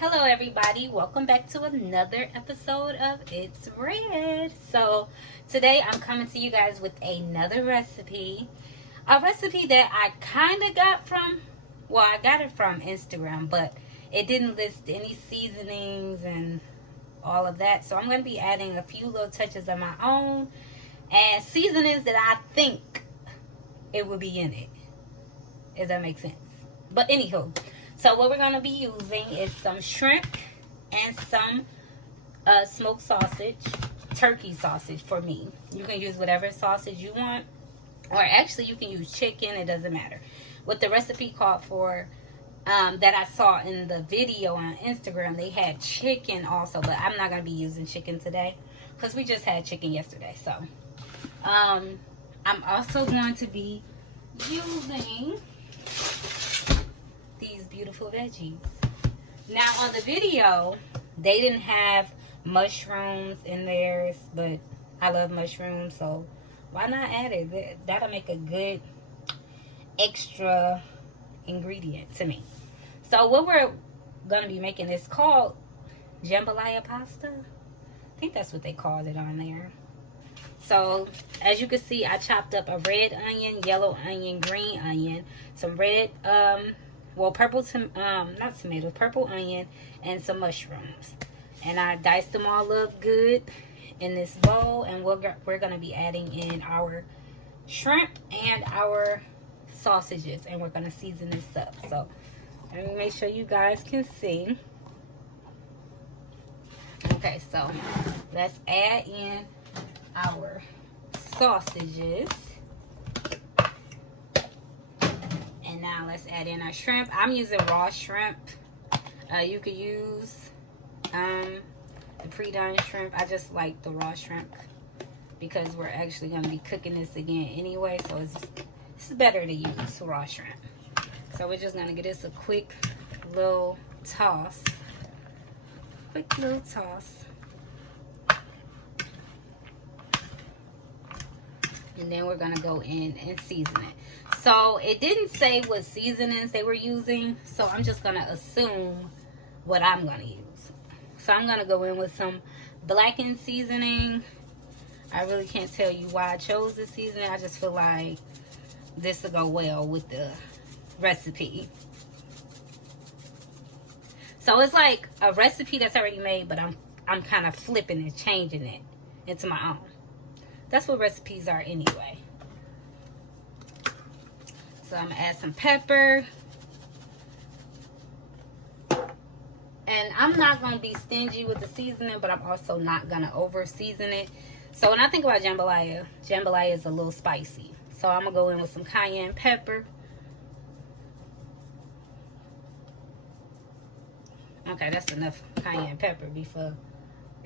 Hello everybody, welcome back to another episode of It's Red. So today I'm coming to you guys with another recipe. A recipe that I kind of got from, well, I got it from Instagram, but it didn't list any seasonings and all of that. So I'm going to be adding a few little touches of my own and seasonings that I think it would be in it, if that makes sense. But anywho, so what we're going to be using is some shrimp and some smoked sausage, turkey sausage for me. You can use whatever sausage you want, or actually you can use chicken, it doesn't matter. What the recipe called for that I saw in the video on Instagram, they had chicken also, but I'm not going to be using chicken today because we just had chicken yesterday. So I'm also going to be using these beautiful veggies. Now on the video they didn't have mushrooms in theirs, but I love mushrooms, so why not add it? That'll make a good extra ingredient to me. So what we're gonna be making is called jambalaya pasta. I think that's what they called it on there. So as you can see, I chopped up a red onion, yellow onion, green onion, some red purple purple onion, and some mushrooms. And I diced them all up good in this bowl, and we're going to be adding in our shrimp and our sausages, and we're going to season this up. So let me make sure you guys can see. Okay, so let's add in our sausages. And now let's add in our shrimp. I'm using raw shrimp. You could use the pre-done shrimp. I just like the raw shrimp because we're actually going to be cooking this again anyway. So it's better to use raw shrimp. So we're just going to give this a quick little toss. Quick little toss. And then we're going to go in and season it. So it didn't say what seasonings they were using, so I'm just going to assume what I'm going to use. So I'm going to go in with some blackened seasoning. I really can't tell you why I chose this seasoning. I just feel like this will go well with the recipe. So it's like a recipe that's already made, but I'm kind of flipping and changing it into my own. That's what recipes are anyway. So I'm going to add some pepper. And I'm not going to be stingy with the seasoning, but I'm also not going to over season it. So when I think about jambalaya, jambalaya is a little spicy. So I'm going to go in with some cayenne pepper. Okay, that's enough cayenne pepper before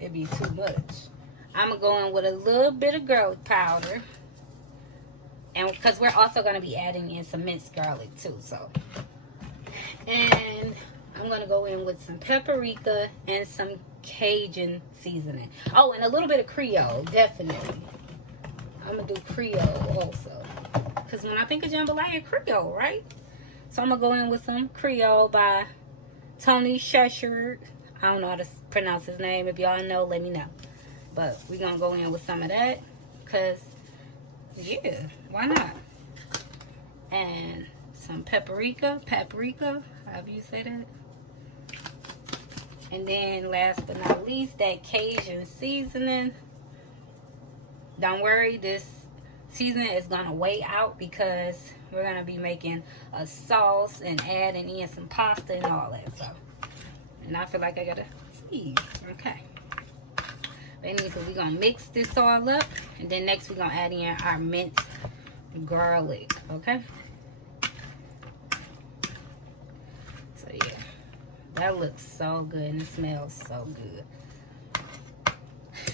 it be too much. I'm going to go in with a little bit of garlic powder. And because we're also going to be adding in some minced garlic too. So, and I'm going to go in with some paprika and some Cajun seasoning. Oh, and a little bit of Creole, definitely. I'm going to do Creole also. Because when I think of jambalaya, Creole, right? So I'm going to go in with some Creole by Tony Cheshire. I don't know how to pronounce his name. If y'all know, let me know. But we're going to go in with some of that. Because, yeah, why not? And some paprika, however you say that. And then last but not least, that Cajun seasoning. Don't worry, this seasoning is going to weigh out because we're going to be making a sauce and adding in some pasta and all that. So, and I feel like I got to sneeze. Okay. Anyway, so we're going to mix this all up. And then next we're going to add in our minced garlic. Okay? So, yeah. That looks so good and it smells so good.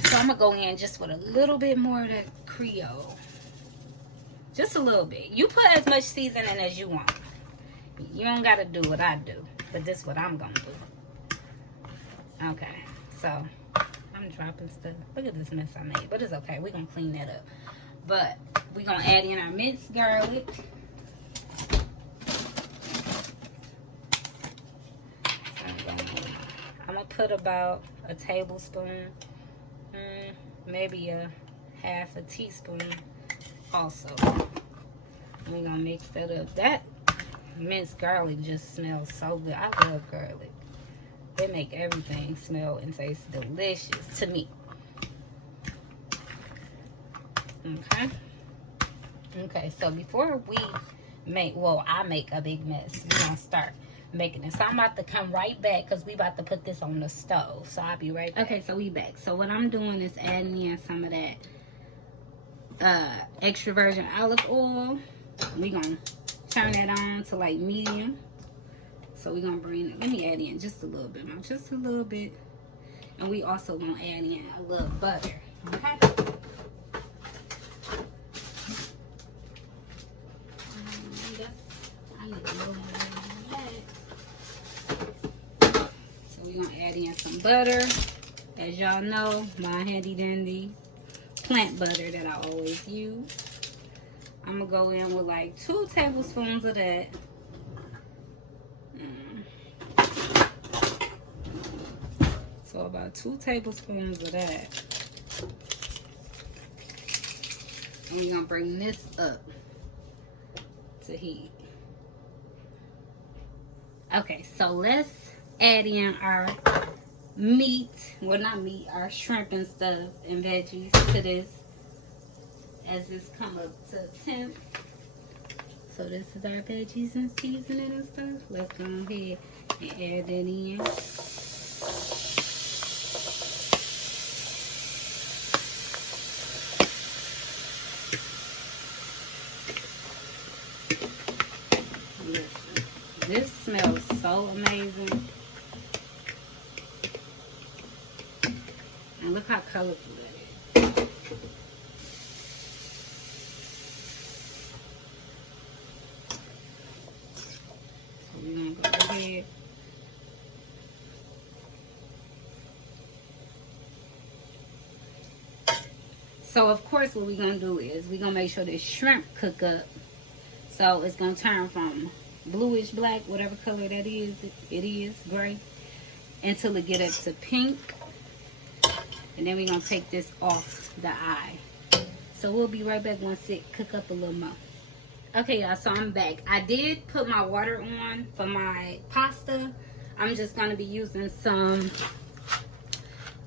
So, I'm going to go in just with a little bit more of that Creole. Just a little bit. You put as much seasoning as you want. You don't got to do what I do. But this is what I'm going to do. Okay. So, I'm dropping stuff. Look at this mess I made. But it's okay. We're going to clean that up. But we're going to add in our minced garlic. I'm going put about a tablespoon, maybe a half a teaspoon also. We're gonna mix that up. That minced garlic just smells so good. I love garlic. They make everything smell and taste delicious to me. Okay. Okay, so before we make, well, I make a big mess. We're gonna start making it. So I'm about to come right back because we about to put this on the stove. So I'll be right back. Okay, so we back. So what I'm doing is adding in some of that extra virgin olive oil. We gonna turn that on to like medium. So we're gonna bring it, let me add in just a little bit more, just a little bit. And we also gonna add in a little butter, okay? I need a little more than that. So we're gonna add in some butter. As y'all know, my handy dandy plant butter that I always use. I'm gonna go in with like 2 tablespoons of that. So about 2 tablespoons of that. And we're gonna bring this up to heat. Okay, so let's add in our meat, well not meat, our shrimp and stuff and veggies to this as this come up to temp. So this is our veggies and seasoning and stuff. Let's go ahead and add that in. Listen, this smells so amazing. And look how colorful that is. So we're gonna go ahead. So of course what we're gonna do is we're gonna make sure the shrimp cook up. So it's gonna turn from bluish black, whatever color that is, it is gray, until it get up to pink. And then we're gonna take this off the eye. So we'll be right back once it cook up a little more. Okay, y'all, so I'm back. I did put my water on for my pasta. I'm just gonna be using some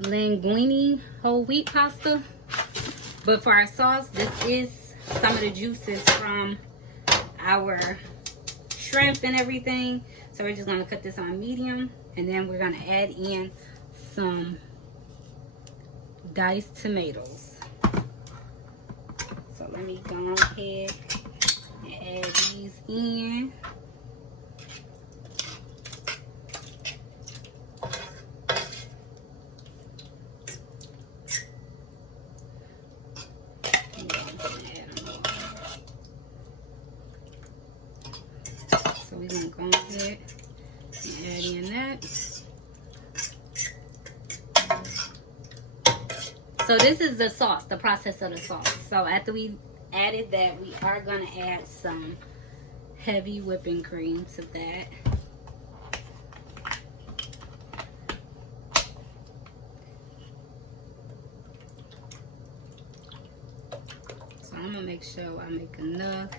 linguine whole wheat pasta. But for our sauce, this is some of the juices from our shrimp and everything. So we're just gonna cut this on medium, and then we're gonna add in some diced tomatoes. So let me go ahead and add these in. So we're gonna go ahead and add in that. So this is the sauce, the process of the sauce. So after we added that, we are gonna add some heavy whipping cream to that. So I'm gonna make sure I make enough.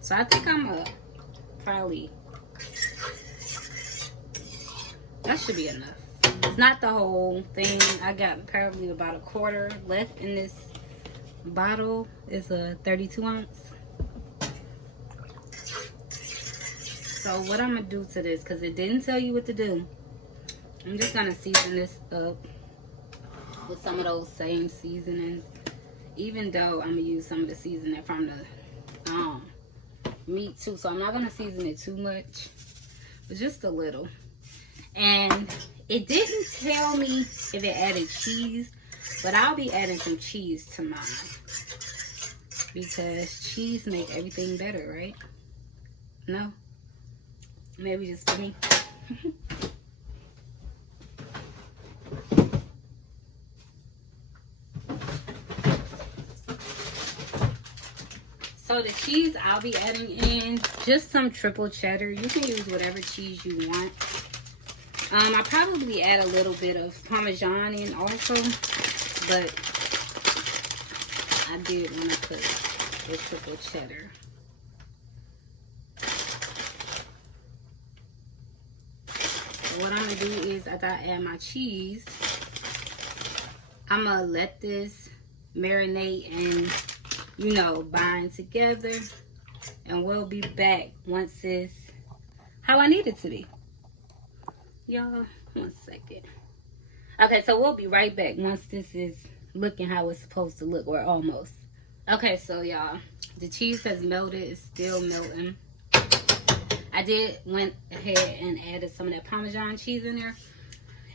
So I think I'm probably, that should be enough. It's not the whole thing. I got probably about a quarter left in this bottle. It's a 32 ounce. So what I'm gonna do to this, because it didn't tell you what to do, I'm just gonna season this up with some of those same seasonings, even though I'm gonna use some of the seasoning from the meat too. So I'm not gonna season it too much, but just a little. And it didn't tell me if it added cheese, but I'll be adding some cheese to mine because cheese make everything better, right? No? Maybe just for me. So the cheese I'll be adding in just some triple cheddar. You can use whatever cheese you want. I probably add a little bit of Parmesan in also, but I did want to put the triple cheddar. What I'm gonna do is I gotta add my cheese. I'm gonna let this marinate and, you know, bind together, and we'll be back once it's how I need it to be. Y'all, 1 second. Okay, so we'll be right back once this is looking how it's supposed to look, or almost. Okay, so y'all, the cheese has melted. It's still melting. I went ahead and added some of that Parmesan cheese in there.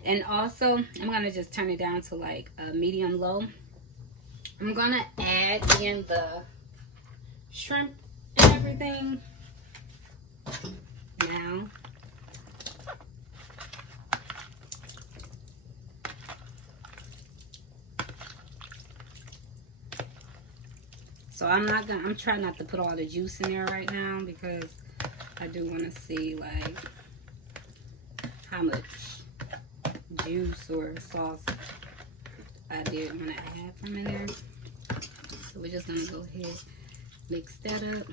And also, I'm going to just turn it down to like a medium low. I'm going to add in the shrimp and everything now. So I'm trying not to put all the juice in there right now, because I do want to see like how much juice or sauce I did want to add from in there. So we're just going to go ahead, mix that up.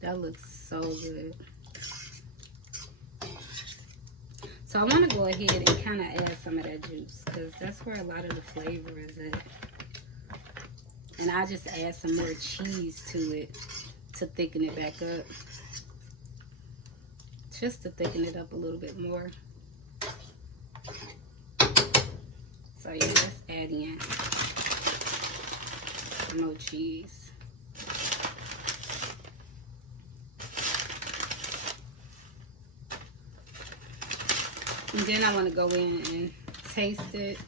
That looks so good. So I want to go ahead and kind of add some of that juice, because that's where a lot of the flavor is at. And I just add some more cheese to it to thicken it back up. Just to thicken it up a little bit more. So yeah, let's add in some more cheese. And then I want to go in and taste it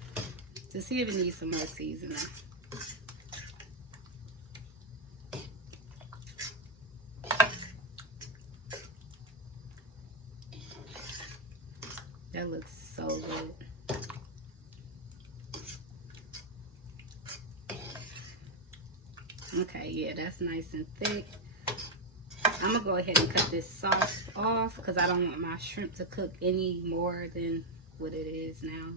to see if it needs some more seasoning. That looks so good. Okay, yeah, that's nice and thick. I'm gonna go ahead and cut this sauce off, because I don't want my shrimp to cook any more than what it is now.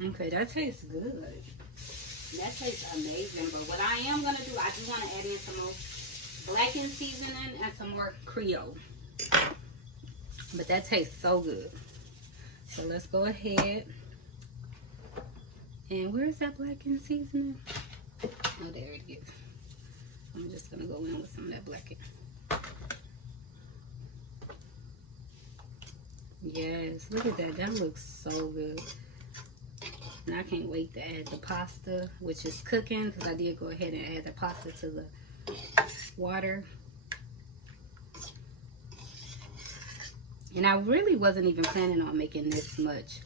Okay, that tastes good. That tastes amazing. But what I am gonna do, I do want to add in some more blackened seasoning and some more Creole. But that tastes so good. So let's go ahead. And where's that blackened seasoning? Oh, there it is. I'm just gonna go in with some of that blackened. Yes, look at that. That looks so good. And I can't wait to add the pasta, which is cooking, because I did go ahead and add the pasta to the water. And I really wasn't even planning on making this much,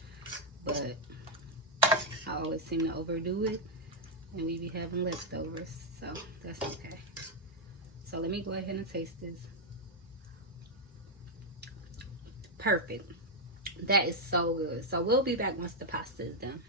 but I always seem to overdo it, and we be having leftovers, so that's okay. So let me go ahead and taste this. Perfect. That is so good. So we'll be back once the pasta is done.